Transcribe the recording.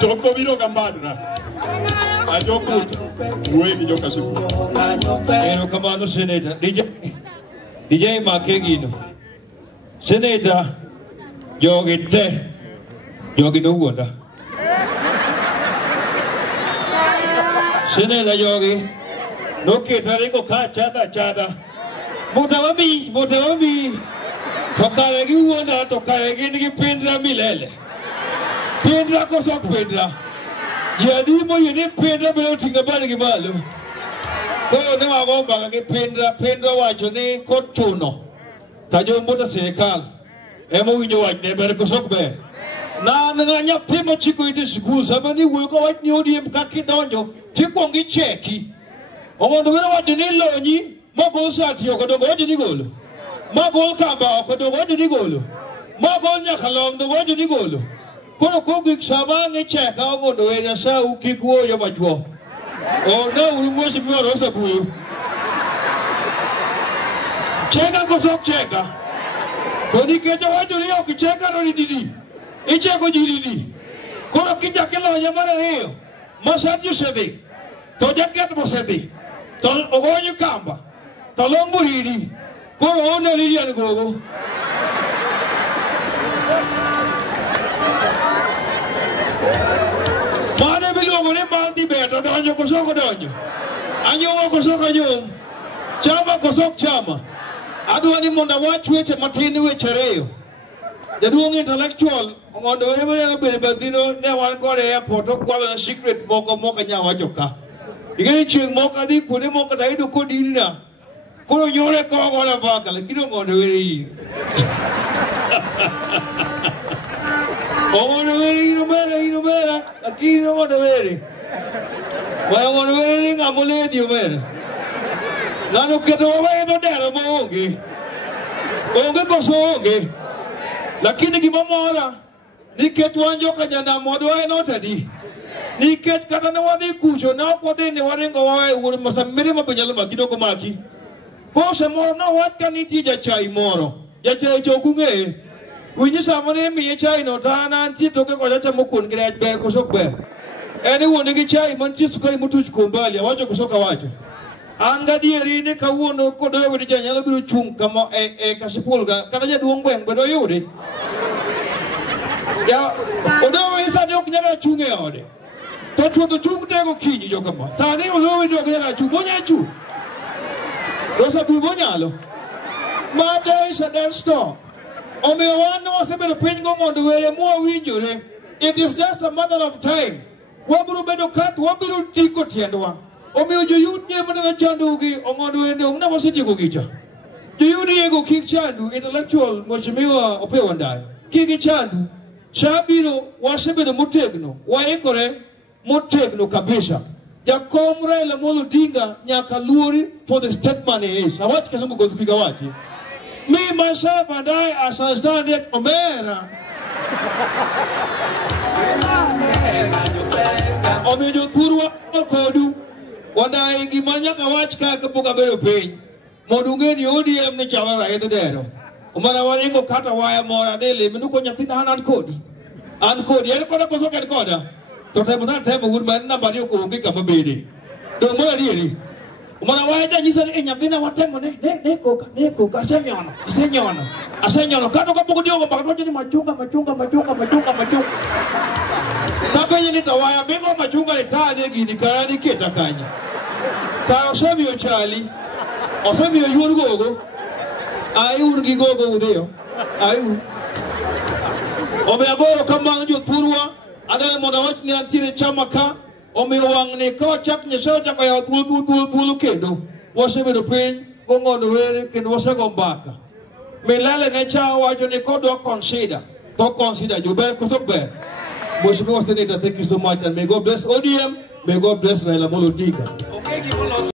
Toko vino kambadra. Ajokut. Uwe kijoka siku. Eno kamano Senator. DJ Makegino. Senator. Jogi te. Jogi no wonder. Senator Jogi. No ketaringo ka chada. Mutawami. Tokaregi wonder. Tokaregi niki pendra milele. Pendra kosok pendra. Jadi mo yini pendra belo tinggal balik malu. Kalau ni aku bagi pendra wajah ni kotuno. Tajo muda sekal. Emo winyo wajah berkosok be. Na nanya pemo chiku itu sekolah sama ni wujud wajah ni odi kaki donjo. Chiku ngi ceki. Orang tu wajah ni lo ni. Ma gol sati aku tu wajah ni gol. Ma gol kamba aku tu wajah ni gol. Ma gol nyakalong tu wajah ni gol. Kalau kau sama ngecek kau mau doain asa uki kuo ya baju. Oh no, rumah si punya rosa kuo. Cekah kosok cekah. Kau ni kerja wajah ni aku cekah orang ini. Ini aku jadi ni. Kalau kita kelar yang mana ni? Masanya sedih. Tojak kita bersedih. Tol orang kamba. Tolong beri ni. Kau orang ni dia ni kau. Mana belum mana banti betul, donyo kosok donyo, anyo kosok anyo, chama kosok chama, aduh ni monda wajwe matini we chereo, jadi orang intellectual, orang orang mana yang berbezino, ni orang Korea foto kuala secret moka nyawa joka, ini cing moka di kuni moka dah itu kau diri na, kau nyore kau orang bakal, kira orang ini. Orang ini bera, aquí no orang beri. Orang beri nggak boleh dia beri. Lalu kita orang itu dah mau pergi, orang kosong pergi. Laki ni gimana orang? Ni ketuan juga jangan mau doa no tadi. Ni ket kata nama ni kujo, nak kau ni orang kau orang masa meri apa jalan bagi dok maki. Kau semua nak wat kan ini jacai moro, jacai jogunge. Winyi sama ni mi cai no tahanan ti toke kau jacai mukun kira ber kosok ber. Ini wong ni cai manci sukari mutu kumbali, wajah kosok wajah. Angga dia ini kau no kau doa beri jangan lebih cung kamu kasipul ga, katanya duang beng berdoa udah. Ya, udah wisa dia punya cung ya udah. Tuh cung dia kau kini juga mah. Tadi udah dia kau cung punya cung. Dosa punya lo. Mada is a dance store. Omewan no se belo pengo mondo wele mo winjore. It is just a matter of time. Waburu bedo kat waburu tiko tiendwa. Omeo joyut ne mana chandu gi ongondo wende omna wasiti ko gicha. Joyudi ego kik chandu intellectual mochimiwa opewandai. Kiki chandu chabiro wasebelo motegno waekore motegno kabisa. Jakomra la molo dinga nyaka luori for the state money is. Awati kasungu gozupika wati. Me myself and I, as I stand at Omera, Omejo Purwa Kodu, what I give Manyaka watch Kakapuka Bero Pain, Modungeni ODM Nichawa at the Dero. Omarawango Kata Wire Mora, they live in Ukoyatina and Cody. And Cody, Elkona Kosoka Koda, to have that type of woodman, nobody who become a baby. Don't worry. Mana wajah jisan nyapina watem mana? Neko asenyono. Kado kapu kudio kapak jadi macunga. Tapi ini tawaya bingo macunga ni tadi gini karena kita kanya. Kalau semio Charlie, semio Yurgo, ayu urgi gogo udeo, ayu. Omeagoro kambang jut purwa, ada mana wajah ni antire chamaka. Omewang ni kau cak nyesel cak kaya tulu kedo. Wasa bedo pen kongo doere ken wasa gombaka. Melale necha wajo ni kau do consider. To consider jube kusuk be. Bosmi wasa ni thank you so much and may God bless ODM. May God bless Raila Molo Diga.